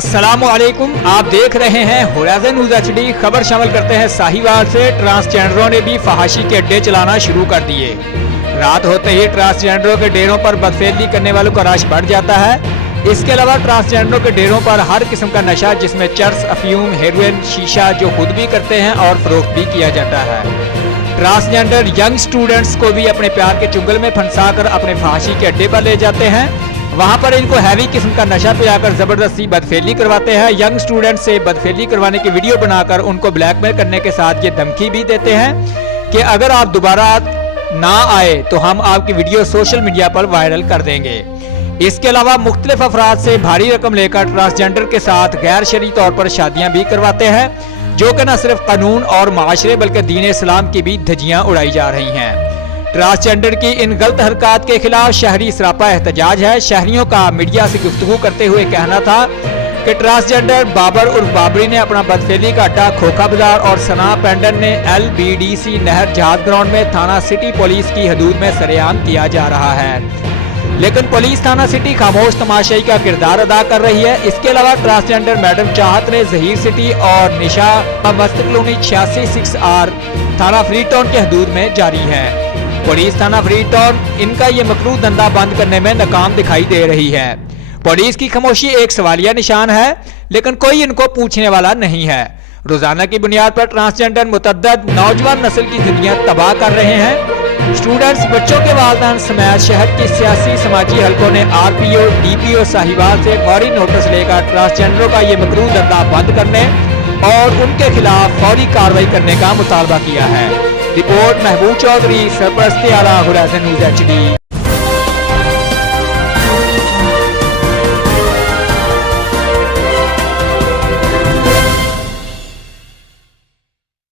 अस्सलामुअलैकुम, आप देख रहे हैं होराइजन न्यूज़ HD। खबर शामिल करते हैं साहिवाल से। ट्रांसजेंडरों ने भी फहाशी के अड्डे चलाना शुरू कर दिए। रात होते ही ट्रांसजेंडरों के डेरों पर बदफेली करने वालों का रश बढ़ जाता है। इसके अलावा ट्रांसजेंडरों के डेरों पर हर किस्म का नशा, जिसमें चर्स, अफीम, हेरोइन, शीशा, जो खुद भी करते हैं और फरोख्त भी किया जाता है। ट्रांसजेंडर यंग स्टूडेंट्स को भी अपने प्यार के चुंगल में फंसाकर अपने फहाशी के अड्डे पर ले जाते हैं। वहां पर इनको हैवी किस्म का नशा पिलाकर जबरदस्ती बदफेली करवाते हैं। यंग स्टूडेंट से बदफेली करवाने की वीडियो बनाकर उनको ब्लैकमेल करने के साथ ये धमकी भी देते हैं कि अगर आप दोबारा ना आए तो हम आपकी वीडियो सोशल मीडिया पर वायरल कर देंगे। इसके अलावा मुख्तलिफ अफराद से भारी रकम लेकर ट्रांसजेंडर के साथ गैर शरई तौर पर शादियां भी करवाते हैं, जो कि न सिर्फ कानून और माशरे बल्कि दीन इस्लाम की भी धज्जियां उड़ाई जा रही हैं। ट्रांसजेंडर की इन गलत हरकत के खिलाफ शहरी सरापा एहतजाज है। शहरियों का मीडिया से गुफ्तगू करते हुए कहना था कि ट्रांसजेंडर बाबर उर्फ बाबरी ने अपना बदफेली का अड्डा खोखा बाजार और सना पेंडन ने LBDC नहर जहाज ग्राउंड में थाना सिटी पुलिस की हदूद में सरेआम किया जा रहा है, लेकिन पुलिस थाना सिटी खामोश तमाशाई का किरदार अदा कर रही है। इसके अलावा ट्रांसजेंडर मैडम चाहत ने जहीर सिटी और निशा मस्त कॉलोनी 86-6R थाना फ्री टाउन के हदूद में जारी है। पुलिस थाना फ्री टाउन इनका ये मकरूह धंधा बंद करने में नाकाम दिखाई दे रही है। पुलिस की खामोशी एक सवालिया निशान है, लेकिन कोई इनको पूछने वाला नहीं है। रोजाना की बुनियाद पर ट्रांसजेंडर मुतअद्दिद नौजवान नस्ल की जिंदगियां तबाह कर रहे हैं। स्टूडेंट्स, बच्चों के वालिदैन समेत शहर के सियासी समाजी हलकों ने RPO DPO साहिवाल से फौरी नोटिस लेकर ट्रांसजेंडरों का ये मकरूह धंधा बंद करने और उनके खिलाफ फौरी कार्रवाई करने का मुतालबा किया है। रिपोर्ट महबूब चौधरी, सरपरस्ती आला, होराइजन न्यूज़ HD।